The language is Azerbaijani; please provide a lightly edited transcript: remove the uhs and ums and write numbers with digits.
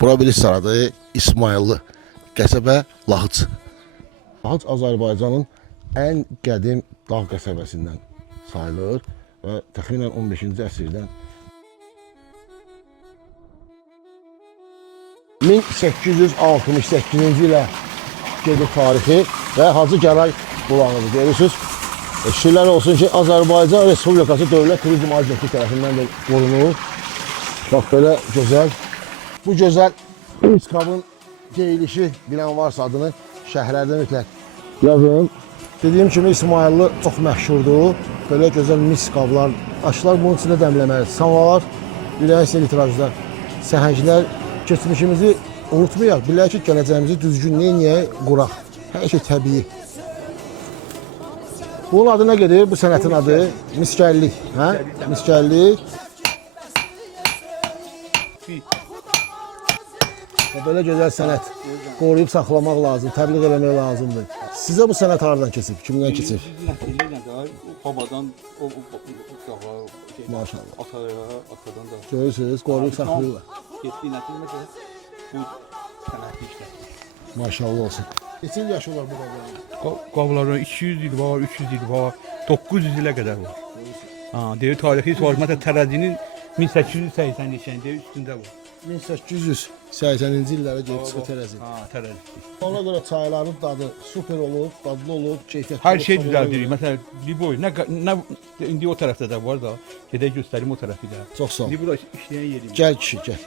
Probabilis adı İsmayıllı qəsəbə Lahıc. Lahıc Azərbaycanın ən qədim dağ qəsəbəsindən sayılır və təxminən 15-ci əsrdən 1868-ci ilə gedir tarixi və Hacı Gəray bulanıdır. Görürsünüz, şükürlər olsun ki, Azərbaycan Respublikası Dövlət Turizm Agentliyi tərəfindən də qorunur. Bax, belə gözəl. Bu gözəl mis qabın deyilişi bilən varsa adını şəhərlərdə mütləq yazın. Dediyim kimi İsmayıllı çox məşhurdur. Belə gözəl mis qablar. Aşlar bunun içində dəmləməli. Samavar, bilək litrajlar, səhənglər. Keçmişimizi unutmayaq. Bilək ki, gələcəyimizi düzgün neyək, quraq. Hər şey təbii. Bunun adı nə gedir? Bu sənətin adı miskəllik. Hə? Miskəllik. Belə gözəl sənət qoruyub saxlamaq lazım, təbliğ eləmək lazımdır. Sizə bu sənət haradan keçib, kimdən keçib? Babadan, Maşallah. atadan da. Görürsünüz, qoruyub saxlayırlar. Getdiyi nəticə məsələn, bu sənətli işlər. Maşallah olsun. Neçə yaş olar bu qabların? Qabların 200 il var, 300 il var, 900 ilə qədər var. Deyir, tarixi var. Məsələn, tərəzinin 1880-ci üstündə var. 1880-ci illərə gedib çıxı tərəzi. Tərəzi. Ona görə çayların dadı super olub, dadlı olub, keyfiyyətli Hər olub, şey tamam düzəldir. olub. Məsələn, Liboy, indi o tərəfdə də var da, gedək göstərim o tərəfi də. Çox sağ ol. İndi bura işləyən yerimiz. Gəl kişi, gəl.